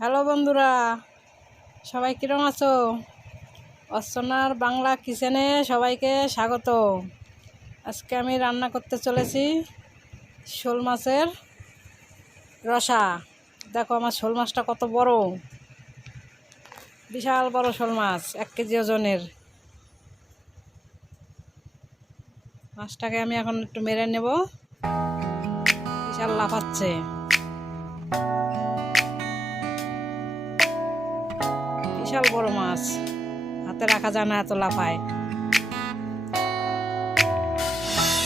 Hello বন্ধুরা, সবাই কিরম আছো? অর্চনার বাংলা কিচেনে সবাইকে স্বাগত। আজকে আমি রান্না করতে চলেছি শোল মাছের রসা। দেখো আমার শোল মাছটা কত বড়, বিশাল বড় শোল মাছ, 1 কেজি ওজনের। মাছটাকে আমি এখন একটু মেরে নেব। বিশাল লাফাচ্ছে, বিশাল বড় মাছ, হাতে রাখা যায় না, এত লাফায়।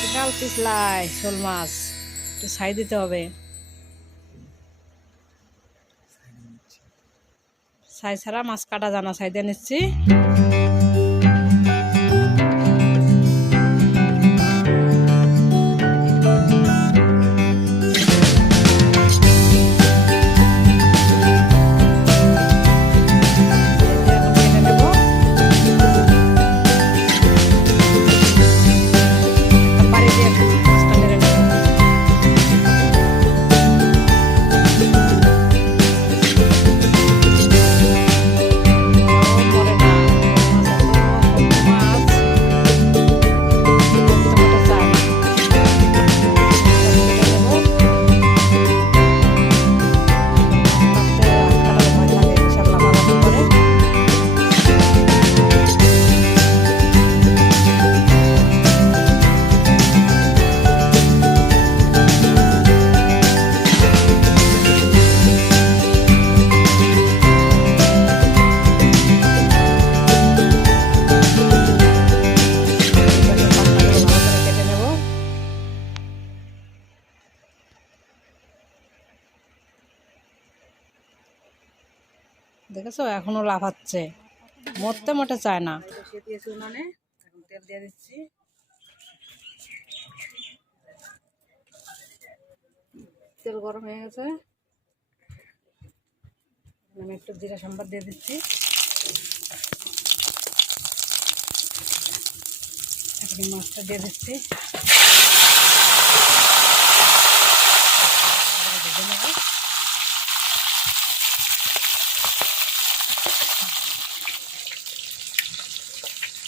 বিশাল পিছলায় শোল মাছ, একটু ছাই দিতে হবে। ছাই ছাড়া মাছ কাটা যায় না, ছাই দিয়ে নিচ্ছি। দেখেছো, এখনো লাফাচ্ছে, মরতে মোটে চায় না। বসিয়ে দিয়েছি উনানে, এখন তেল দিয়ে দিচ্ছি। তেল গরম হয়ে গেছে, আমি একটু জিরা সম্বাদ দিয়ে দিচ্ছি। এখন মাছটা দিয়ে দিচ্ছি। ভেজে নেব।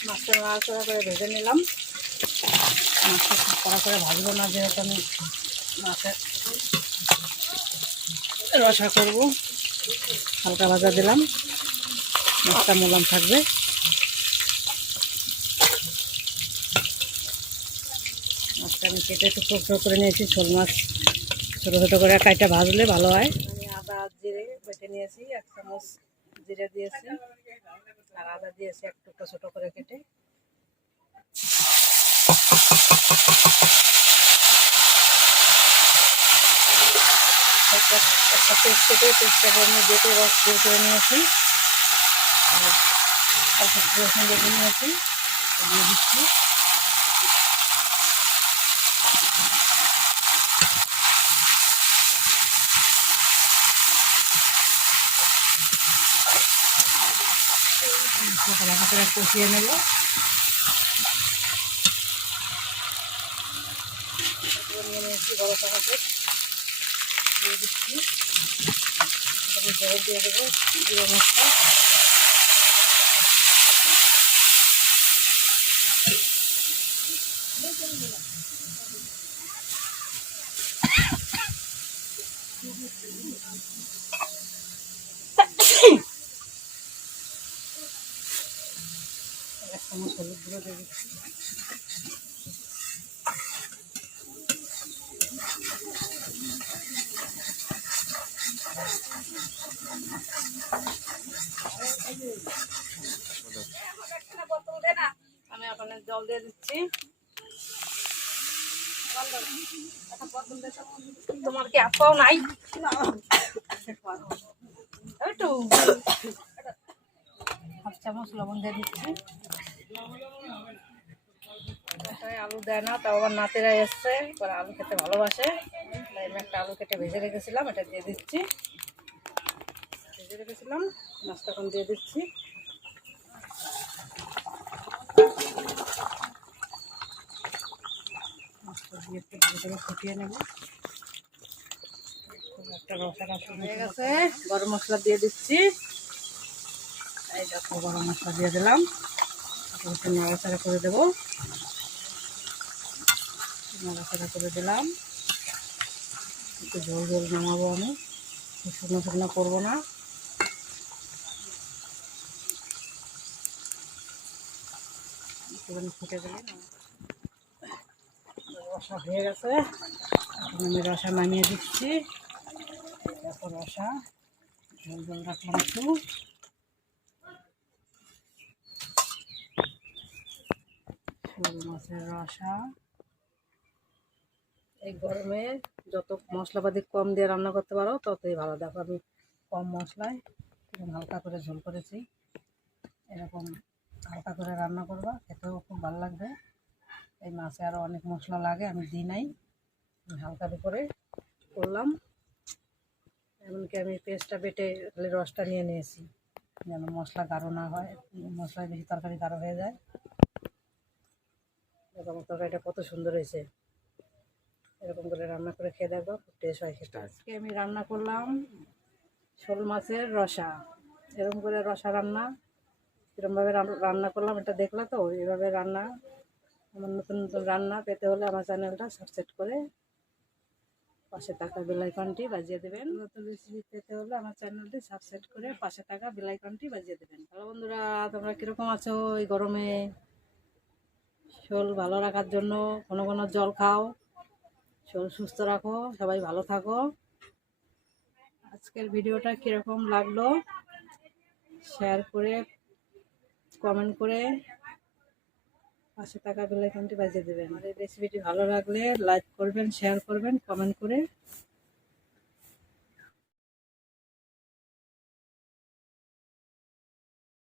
মাছটা নাড়াচাড়া করে ভেজে নিলাম। মাছটা খুব কড়া করে ভাজবো না, যেহেতু আমি মাছের রসা করব। হালকা ভাজা দিলাম, মাছটা মোলাম থাকবে। মাছটা আমি কেটে টুকরো টুকরো করে নিয়েছি। শোল মাছ ছোটো ছোটো করে কাইটা ভাজলে ভালো হয়। আমি আদা জিরে বেটে নিয়েছি, 1 চামচ জিরে দিয়েছি, আর আদা দিয়েছি 1 টুকরো ছোটো করে কেটে। একটা পেস্ট কেটে পেস্টটার মধ্যে বেটে রস বের করে নিয়েছি, আর অল্প রসুন বেটে নিয়েছি, দিয়ে দিচ্ছি। ভালো করে কষিয়ে নেব। নিয়ে নিয়েছি বড় চামচের, দিয়ে দিচ্ছি। জল দিয়ে দেবো, জিরা মশলা, এক চামচ হলুদ গুঁড়ো দিয়ে দিচ্ছি। আমি এখন জল দিয়ে দিচ্ছি। তোমার কি আপাও নাই? একটু 1/2 চামচ লবণ দিয়ে দিচ্ছি। আলু দেয় না, তাও আবার নাতিরা এসছে, ওরা আলু খেতে ভালোবাসে, তাই আমি একটা আলু কেটে ভেজে রেখেছিলাম, এটা দিয়ে দিচ্ছি। ভেজে রেখেছিলাম, মাছটা এখন দিয়ে দিচ্ছি। মাছটা দিয়ে একটু ভালো করে ফুটিয়ে নেব। খুব একটা একটা রসাটা হয়ে গেছে, গরম মশলা দিয়ে দিচ্ছি। এই দেখো গরম মশলা দিয়ে দিলাম, একটু নাড়াচাড়া করে দেবো। নাড়াচাড়া করে দিলাম, একটু ঝোল ঝোল নামাবো আমি, শুকনো শুকনো করবো না। একটুখানি ফুটে দিলে রসা হয়ে গেছে, এখন আমি রসা নামিয়ে দিচ্ছি। দেখো রসা ঝোল ঝোল রাখলাম একটু। শোল মাছের রসা এই গরমে যত মশলাপাতি কম দিয়ে রান্না করতে পারো ততই ভালো। দেখো আমি কম মশলায় এরকম হালকা করে ঝোল করেছি। এরকম হালকা করে রান্না করবা, খেতেও খুব ভালো লাগবে। এই মাছে আরও অনেক মশলা লাগে, আমি দিই নাই, আমি হালকা করে করলাম। এমনকি আমি পেস্টটা বেটে খালি রসটা নিয়ে নিয়েছি, যেন মশলা গাঢ় না হয়, মশলায় বেশি তরকারি গাঢ় হয়ে যায়। এরকম তরকারিটা কত সুন্দর হয়েছে, এরকম করে রান্না করে খেয়ে দেখবো, খুব টেস্ট হয় খেতে। আজকে আমি রান্না করলাম শোল মাছের রসা। এরকম করে রসা রান্না এরকমভাবে রান্না করলাম, এটা দেখলা তো? এইভাবে রান্না, আমার নতুন নতুন রান্না পেতে হলে আমার চ্যানেলটা সাবস্ক্রাইব করে পাশে থাকা বেল আইকনটি বাজিয়ে দেবেন। নতুন রেসিপি পেতে হলে আমার চ্যানেলটি সাবস্ক্রাইব করে পাশে থাকা বেল আইকনটি বাজিয়ে দেবেন। হ্যালো বন্ধুরা, তোমরা কীরকম আছো? এই গরমে শরীর ভালো রাখার জন্য ঘন ঘন জল খাও, শরীর সুস্থ রাখো, সবাই ভালো থাকো। আজকের ভিডিওটা কীরকম লাগলো শেয়ার করে কমেন্ট করে পাশে থাকা বেল আইকনটি বাজিয়ে দেবেন। আর এই রেসিপিটি ভালো লাগলে লাইক করবেন, শেয়ার করবেন, কমেন্ট করে